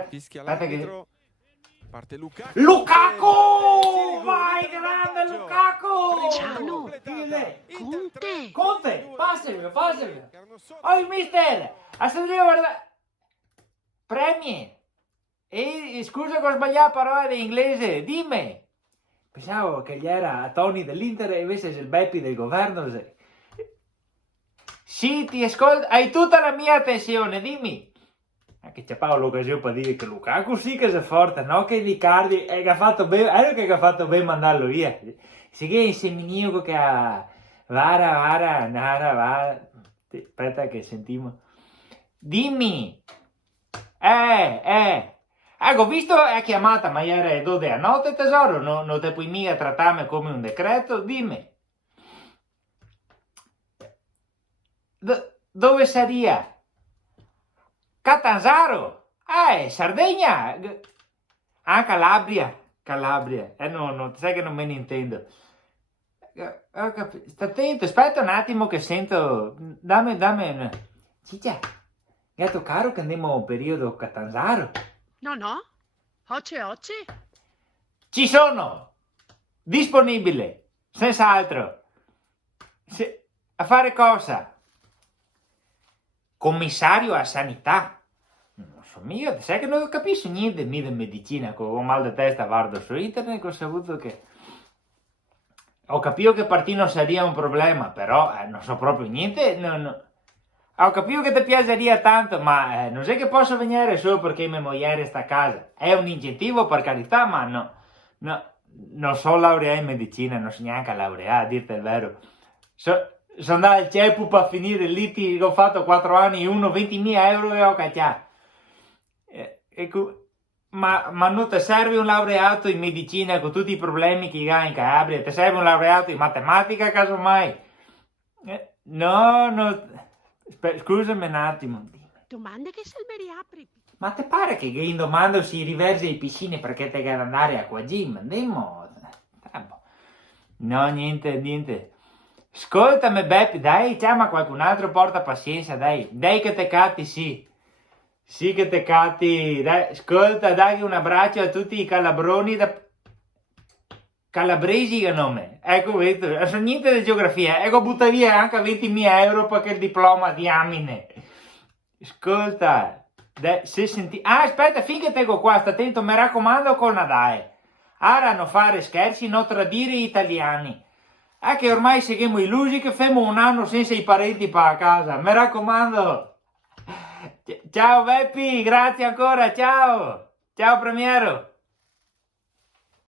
Fischia aspetta che... l'arbitro. Parte Lukaku. Lukaku! Vai, grande Lukaku! Ciao, Conte! Passamelo. Oh, il mister! Aspetta, guarda... Premi! E scusa che ho sbagliato parola in inglese, dimmi! Pensavo che gli era Tony dell'Inter e invece sei il Beppi del governo. Sì, ti ascolto, hai tutta la mia attenzione, dimmi! Che c'è Paolo l'occasione per dire che Lukaku sì che è forte, no? Che Riccardi ha fatto bene, che ha fatto bene mandarlo via. Sì che è il seminio che ha... Vara. Aspetta che sentiamo. Dimmi! Ecco, visto la chiamata, ma ieri 2 a notte, tesoro, non te puoi mica trattarmi come un decreto, dimmi. Dove saria? Catanzaro? Sardegna? Ah, Calabria. No, sai che non me ne intendo. Sta attento, aspetta un attimo che sento. Dammi. Ciccia, gatto caro che andiamo un periodo Catanzaro. No? Oce? Ci sono! Disponibile! Senz'altro! A fare cosa? Commissario a sanità. Non so mica, sai che non capisco niente di medicina, con un mal di testa guardo su internet, ho saputo che... Ho capito che per te non sarebbe un problema, però non so proprio niente, Ho capito che ti piacerebbe tanto, ma non sai che posso venire solo perché mia moglie sta a casa. È un incentivo per carità, ma no, non so laureare in medicina, non so neanche laureare, a dirti il vero. Sono andato al CEPU per finire lì, ho fatto 4 anni, uno 20.000 euro e ho cacciato. Ma non ti serve un laureato in medicina con tutti i problemi che hai in Calabria? Ti serve un laureato in matematica, casomai? No, scusami un attimo. Domanda che se mi riapri. Ma ti pare che in domanda si riversa in piscine perché te devi andare a Aquagym? Andiamo. No, niente. Ascoltami, Beppi, dai, chiama qualcun altro, porta pazienza, dai che te catti, sì. Sì che te catti, dai, ascolta, dai un abbraccio a tutti i calabroni calabresi che nome. Ecco, vedo, non so niente di geografia, ecco, butta via anche 20.000 euro perché il diploma di Amine. Ascolta, dai, se senti... aspetta, finché tengo qua, sta attento, mi raccomando con Nadai. Ora non fare scherzi, non tradire gli italiani. Che ormai siamo illusi che femo un anno senza i parenti per a casa, mi raccomando. Ciao Beppi, grazie ancora, ciao Premiero.